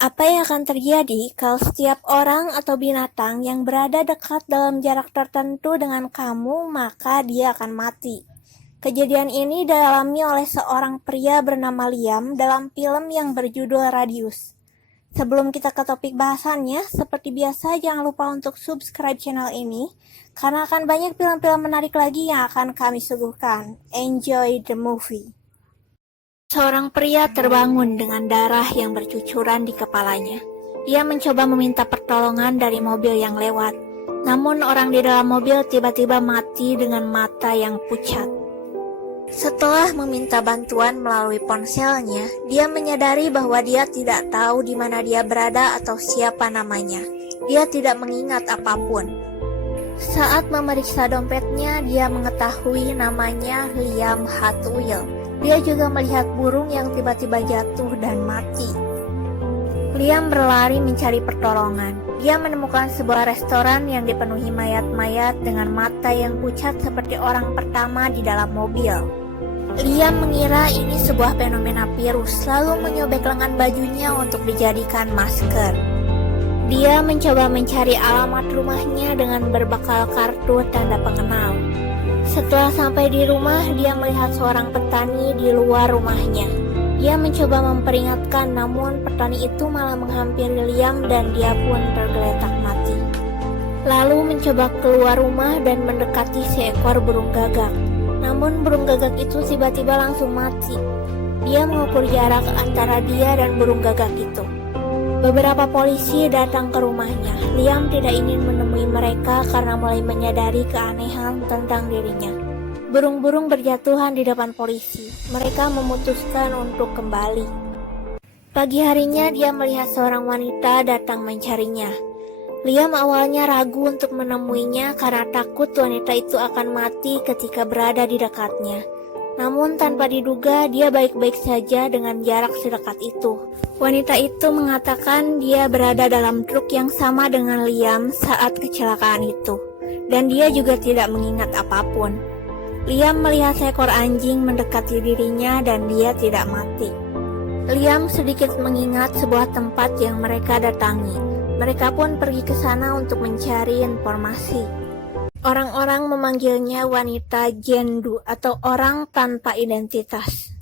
Apa yang akan terjadi kalau setiap orang atau binatang yang berada dekat dalam jarak tertentu dengan kamu, maka dia akan mati? Kejadian ini dialami oleh seorang pria bernama Liam dalam film yang berjudul Radius. Sebelum kita ke topik bahasannya, seperti biasa jangan lupa untuk subscribe channel ini, karena akan banyak film-film menarik lagi yang akan kami suguhkan. Enjoy the movie. Seorang pria terbangun dengan darah yang bercucuran di kepalanya. Dia mencoba meminta pertolongan dari mobil yang lewat. Namun orang di dalam mobil tiba-tiba mati dengan mata yang pucat. Setelah meminta bantuan melalui ponselnya, dia menyadari bahwa dia tidak tahu di mana dia berada atau siapa namanya. Dia tidak mengingat apapun. Saat memeriksa dompetnya, dia mengetahui namanya Liam Hatwheel. Dia juga melihat burung yang tiba-tiba jatuh dan mati. Liam berlari mencari pertolongan. Dia menemukan sebuah restoran yang dipenuhi mayat-mayat dengan mata yang pucat seperti orang pertama di dalam mobil. Liam mengira ini sebuah fenomena virus, lalu menyobek lengan bajunya untuk dijadikan masker. Dia mencoba mencari alamat rumahnya dengan berbekal kartu tanda pengenal. Setelah sampai di rumah, dia melihat seorang petani di luar rumahnya. Dia mencoba memperingatkan, namun petani itu malah menghampiri Liam dan dia pun tergeletak mati. Lalu mencoba keluar rumah dan mendekati seekor burung gagak. Namun burung gagak itu tiba-tiba langsung mati. Dia mengukur jarak antara dia dan burung gagak itu. Beberapa polisi datang ke rumahnya. Liam tidak ingin menemui mereka karena mulai menyadari keanehan tentang dirinya. Burung-burung berjatuhan di depan polisi. Mereka memutuskan untuk kembali. Pagi harinya dia melihat seorang wanita datang mencarinya. Liam awalnya ragu untuk menemuinya karena takut wanita itu akan mati ketika berada di dekatnya. Namun tanpa diduga dia baik-baik saja dengan jarak sedekat itu. Wanita itu mengatakan dia berada dalam truk yang sama dengan Liam saat kecelakaan itu. Dan dia juga tidak mengingat apapun. Liam melihat seekor anjing mendekati dirinya dan dia tidak mati. Liam sedikit mengingat sebuah tempat yang mereka datangi. Mereka pun pergi ke sana untuk mencari informasi. Orang-orang memanggilnya wanita Jendu atau orang tanpa identitas.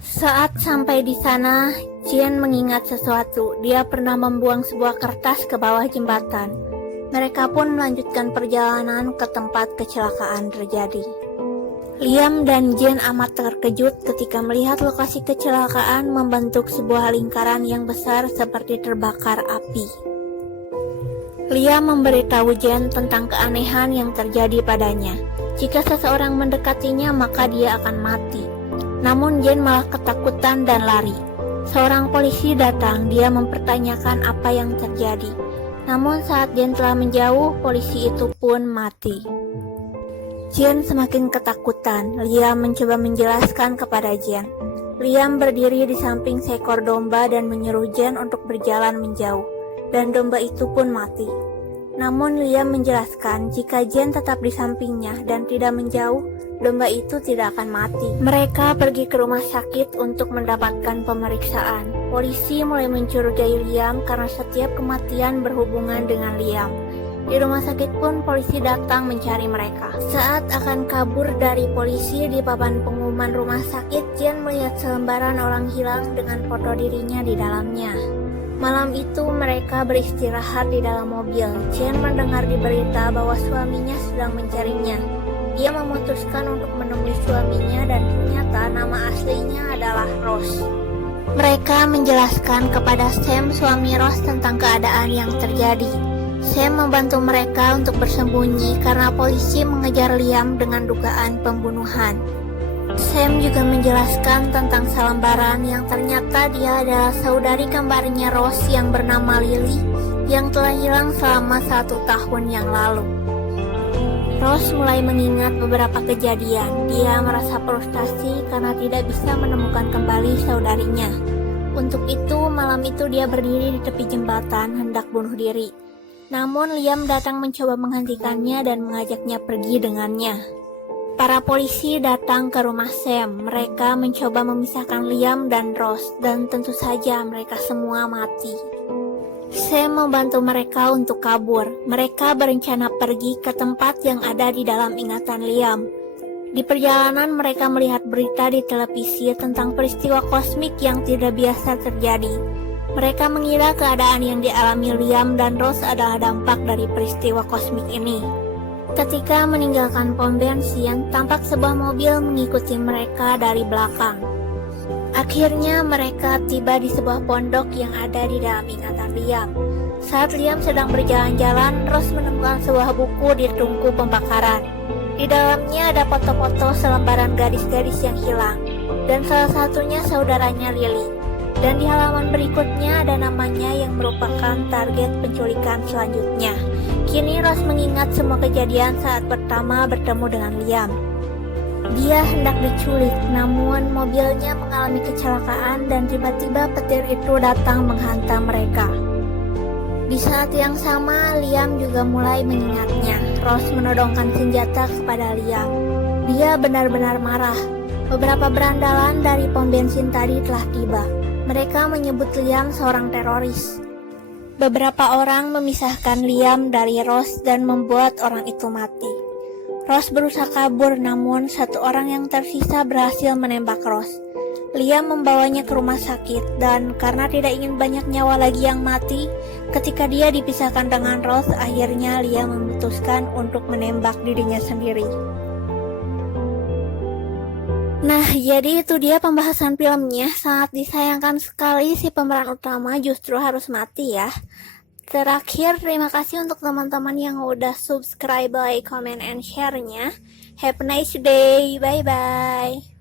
Saat sampai di sana, Jen mengingat sesuatu. Dia pernah membuang sebuah kertas ke bawah jembatan. Mereka pun melanjutkan perjalanan ke tempat kecelakaan terjadi. Liam dan Jen amat terkejut ketika melihat lokasi kecelakaan membentuk sebuah lingkaran yang besar seperti terbakar api. Liam memberitahu Jen tentang keanehan yang terjadi padanya. Jika seseorang mendekatinya, maka dia akan mati. Namun Jen malah ketakutan dan lari. Seorang polisi datang, dia mempertanyakan apa yang terjadi. Namun saat Jen telah menjauh, polisi itu pun mati. Jen semakin ketakutan. Liam mencoba menjelaskan kepada Jen. Liam berdiri di samping seekor domba dan menyuruh Jen untuk berjalan menjauh. Dan domba itu pun mati. Namun Liam menjelaskan jika Jen tetap di sampingnya dan tidak menjauh, domba itu tidak akan mati. Mereka pergi ke rumah sakit untuk mendapatkan pemeriksaan. Polisi mulai mencurigai Liam karena setiap kematian berhubungan dengan Liam. Di rumah sakit pun polisi datang mencari mereka. Saat akan kabur dari polisi di papan pengumuman rumah sakit, Jen melihat selembaran orang hilang dengan foto dirinya di dalamnya. Malam itu mereka beristirahat di dalam mobil. Jen mendengar di berita bahwa suaminya sedang mencarinya. Dia memutuskan untuk menemui suaminya dan ternyata nama aslinya adalah Rose. Mereka menjelaskan kepada Sam, suami Rose, tentang keadaan yang terjadi. Sam membantu mereka untuk bersembunyi karena polisi mengejar Liam dengan dugaan pembunuhan. Sam juga menjelaskan tentang selembaran yang ternyata dia adalah saudari kembarnya Rose yang bernama Lily yang telah hilang selama 1 tahun yang lalu. Rose mulai mengingat beberapa kejadian. Dia merasa frustasi karena tidak bisa menemukan kembali saudarinya. Untuk itu, malam itu dia berdiri di tepi jembatan hendak bunuh diri. Namun Liam datang mencoba menghentikannya dan mengajaknya pergi dengannya. Para polisi datang ke rumah Sam. Mereka mencoba memisahkan Liam dan Rose, dan tentu saja mereka semua mati. Sam membantu mereka untuk kabur. Mereka berencana pergi ke tempat yang ada di dalam ingatan Liam. Di perjalanan mereka melihat berita di televisi tentang peristiwa kosmik yang tidak biasa terjadi. Mereka mengira keadaan yang dialami Liam dan Rose adalah dampak dari peristiwa kosmik ini. Ketika meninggalkan pom bensin, tampak sebuah mobil mengikuti mereka dari belakang. Akhirnya mereka tiba di sebuah pondok yang ada di dalam ingatan Liam. Saat Liam sedang berjalan-jalan, Rose menemukan sebuah buku di tungku pembakaran. Di dalamnya ada foto-foto selembaran gadis-gadis yang hilang, dan salah satunya saudaranya Lily. Dan di halaman berikutnya ada namanya yang merupakan target penculikan selanjutnya. Kini Rose mengingat semua kejadian saat pertama bertemu dengan Liam. Dia hendak diculik, namun mobilnya mengalami kecelakaan dan tiba-tiba petir itu datang menghantam mereka. Di saat yang sama, Liam juga mulai mengingatnya. Rose menodongkan senjata kepada Liam. Dia benar-benar marah. Beberapa berandalan dari pom bensin tadi telah tiba. Mereka menyebut Liam seorang teroris. Beberapa orang memisahkan Liam dari Rose dan membuat orang itu mati. Rose berusaha kabur, namun satu orang yang tersisa berhasil menembak Rose. Liam membawanya ke rumah sakit, dan karena tidak ingin banyak nyawa lagi yang mati, ketika dia dipisahkan dengan Rose, akhirnya Liam memutuskan untuk menembak dirinya sendiri. Nah, jadi itu dia pembahasan filmnya. Sangat disayangkan sekali si pemeran utama justru harus mati ya. Terakhir, terima kasih untuk teman-teman yang udah subscribe, like, comment, and share-nya. Have a nice day. Bye-bye.